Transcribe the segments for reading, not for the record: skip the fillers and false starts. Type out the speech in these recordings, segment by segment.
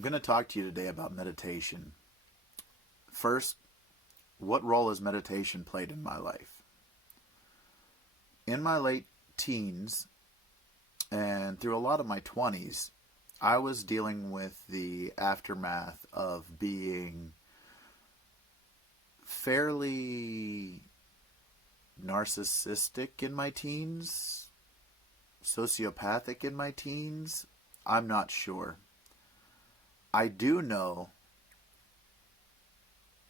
I'm going to talk to you today about meditation. First, what role has meditation played in my life? In my late teens and through a lot of my 20s, I was dealing with the aftermath of being fairly narcissistic in my teens, sociopathic in my teens. I'm not sure. I do know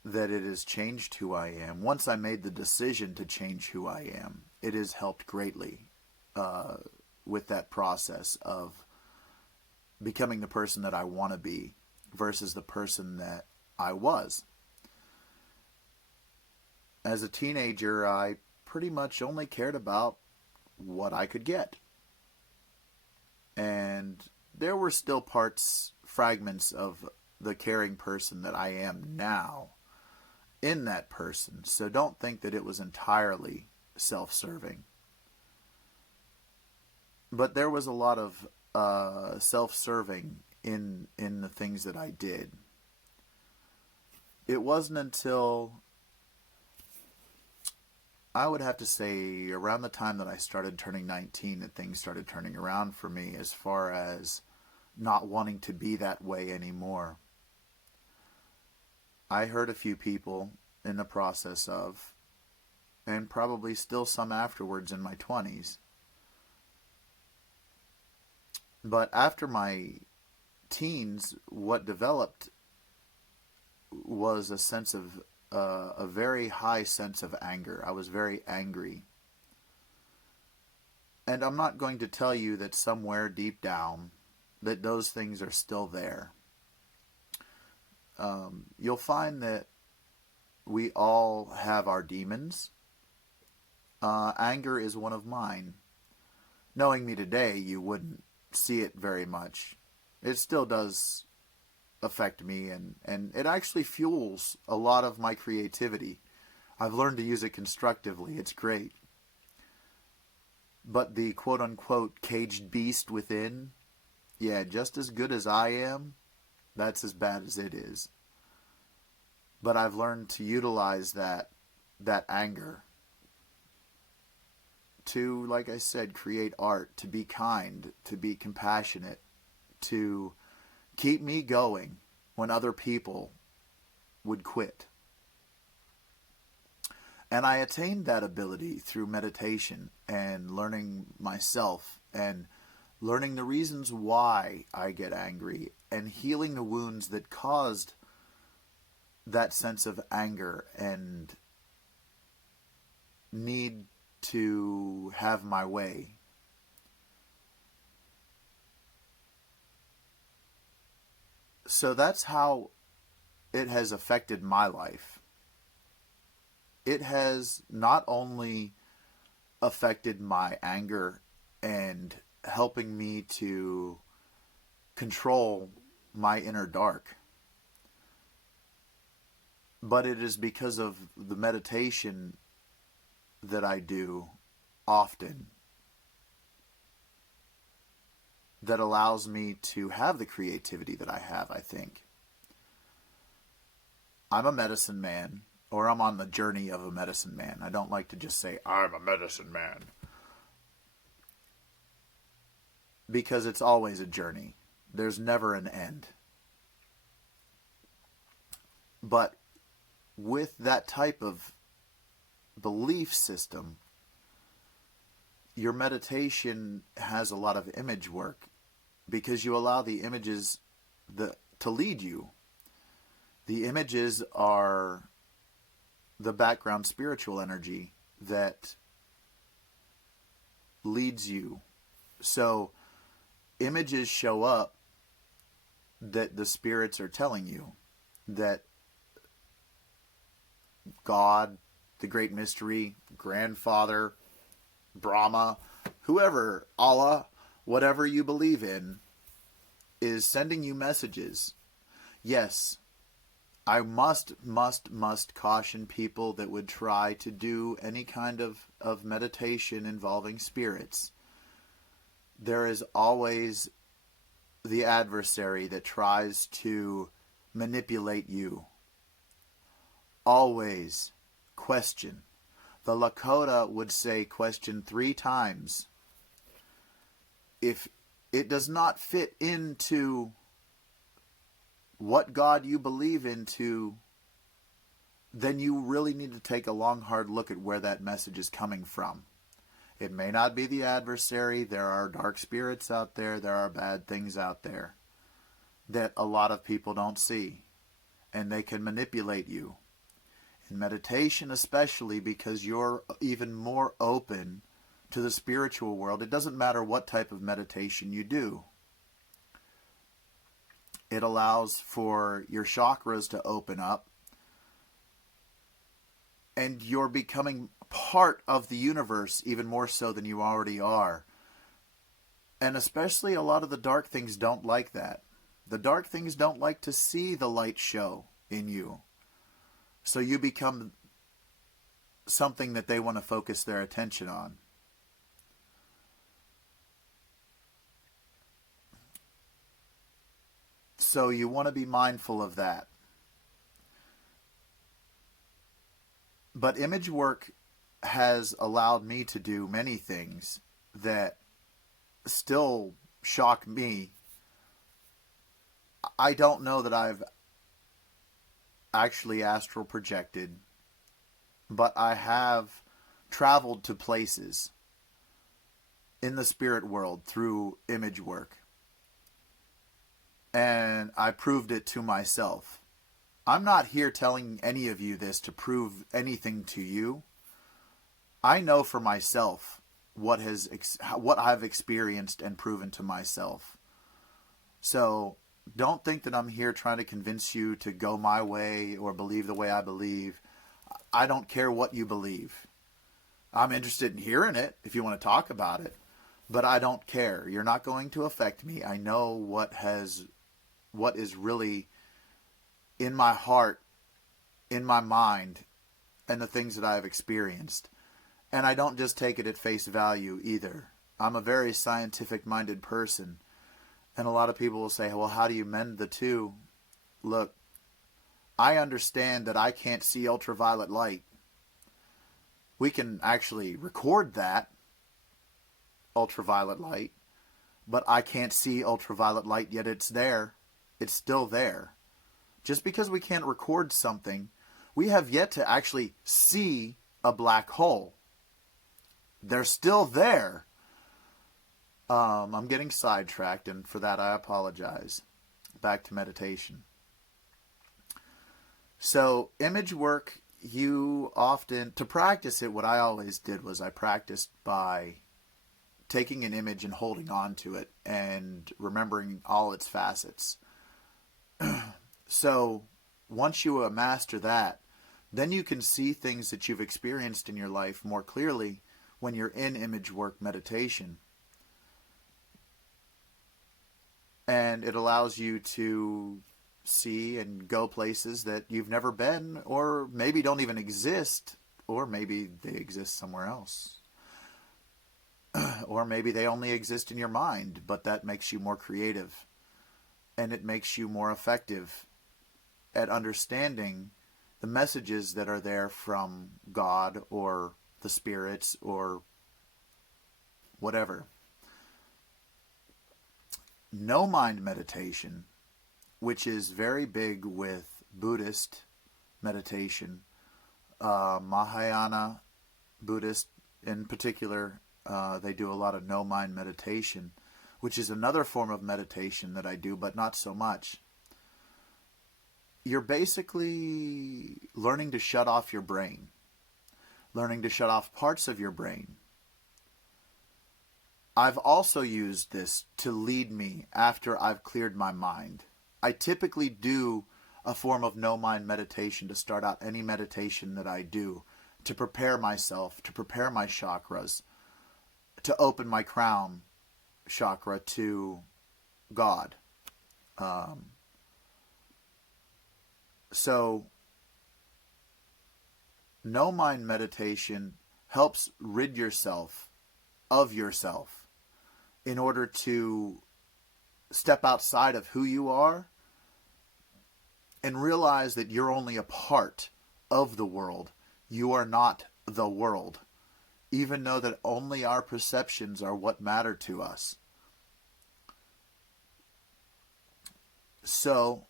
that it has changed who I am. Once I made the decision to change who I am, it has helped greatly with that process of becoming the person that I want to be versus the person that I was. As a teenager, I pretty much only cared about what I could get. And there were still fragments of the caring person that I am now in that person. So don't think that it was entirely self-serving. But there was a lot of self-serving in the things that I did. It wasn't until, I would have to say, around the time that I started turning 19 that things started turning around for me as far as not wanting to be that way anymore. I hurt a few people in the process of, and probably still some afterwards in my 20s. But after my teens, what developed was a sense of, a very high sense of anger. I was very angry. And I'm not going to tell you that somewhere deep down that those things are still there. You'll find that we all have our demons. Anger is one of mine. Knowing me today, you wouldn't see it very much. It still does affect me, and it actually fuels a lot of my creativity. I've learned to use it constructively. It's great. But the quote-unquote caged beast within, yeah, just as good as I am, that's as bad as it is. But I've learned to utilize that anger to, like I said, create art, to be kind, to be compassionate, to keep me going when other people would quit. And I attained that ability through meditation and learning myself and learning the reasons why I get angry and healing the wounds that caused that sense of anger and need to have my way. So that's how it has affected my life. It has not only affected my anger and helping me to control my inner dark, but it is because of the meditation that I do often that allows me to have the creativity that I have, I think. I'm a medicine man, or I'm on the journey of a medicine man. I don't like to just say, I'm a medicine man, because it's always a journey. There's never an end. But with that type of belief system, your meditation has a lot of image work because you allow the images to lead you. The images are the background spiritual energy that leads you. So images show up that the spirits are telling you that God, the Great Mystery, Grandfather, Brahma, whoever, Allah, whatever you believe in, is sending you messages. Yes, I must caution people that would try to do any kind of meditation involving spirits. There is always the adversary that tries to manipulate you. Always question. The Lakota would say question 3 times. If it does not fit into what God you believe into, then you really need to take a long, hard look at where that message is coming from. It may not be the adversary. There are dark spirits out there. There are bad things out there that a lot of people don't see. And they can manipulate you. In meditation especially, because you're even more open to the spiritual world. It doesn't matter what type of meditation you do. It allows for your chakras to open up. And you're becoming part of the universe even more so than you already are. And especially a lot of the dark things don't like that. The dark things don't like to see the light show in you. So you become something that they want to focus their attention on. So you want to be mindful of that. But image work has allowed me to do many things that still shock me. I don't know that I've actually astral projected, but I have traveled to places in the spirit world through image work. And I proved it to myself. I'm not here telling any of you this to prove anything to you. I know for myself what I've experienced and proven to myself. So don't think that I'm here trying to convince you to go my way or believe the way I believe. I don't care what you believe. I'm interested in hearing it if you want to talk about it, but I don't care. You're not going to affect me. I know what is really in my heart, in my mind, and the things that I have experienced. And I don't just take it at face value either. I'm a very scientific-minded person. And a lot of people will say, well, how do you mend the two? Look, I understand that I can't see ultraviolet light. We can actually record that ultraviolet light, but I can't see ultraviolet light, yet it's there. It's still there. Just because we can't record something, we have yet to actually see a black hole. They're still there. I'm getting sidetracked, and for that I apologize. Back to meditation. So, image work, to practice it, what I always did was I practiced by taking an image and holding on to it and remembering all its facets. So, once you master that, then you can see things that you've experienced in your life more clearly when you're in image work meditation. And it allows you to see and go places that you've never been, or maybe don't even exist, or maybe they exist somewhere else. Or maybe they only exist in your mind, but that makes you more creative. And it makes you more effective at understanding the messages that are there from God or the spirits or whatever. No mind meditation, which is very big with Buddhist meditation, Mahayana Buddhist in particular, they do a lot of no mind meditation, which is another form of meditation that I do, but not so much. You're basically learning to shut off your brain, learning to shut off parts of your brain. I've also used this to lead me after I've cleared my mind. I typically do a form of no-mind meditation to start out any meditation that I do, to prepare myself, to prepare my chakras, to open my crown chakra to God. So, no-mind meditation helps rid yourself of yourself in order to step outside of who you are and realize that you're only a part of the world. You are not the world. Even know that only our perceptions are what matter to us. So,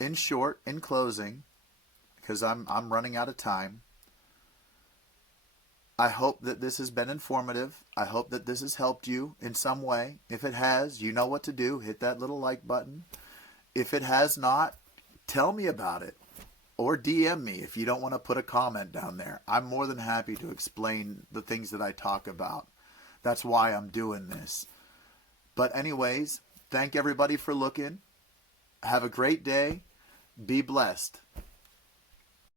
in short, in closing, because I'm running out of time, I hope that this has been informative. I hope that this has helped you in some way. If it has, you know what to do. Hit that little like button. If it has not, tell me about it. Or DM me if you don't want to put a comment down there. I'm more than happy to explain the things that I talk about. That's why I'm doing this. But anyways, thank everybody for looking. Have a great day. Be blessed.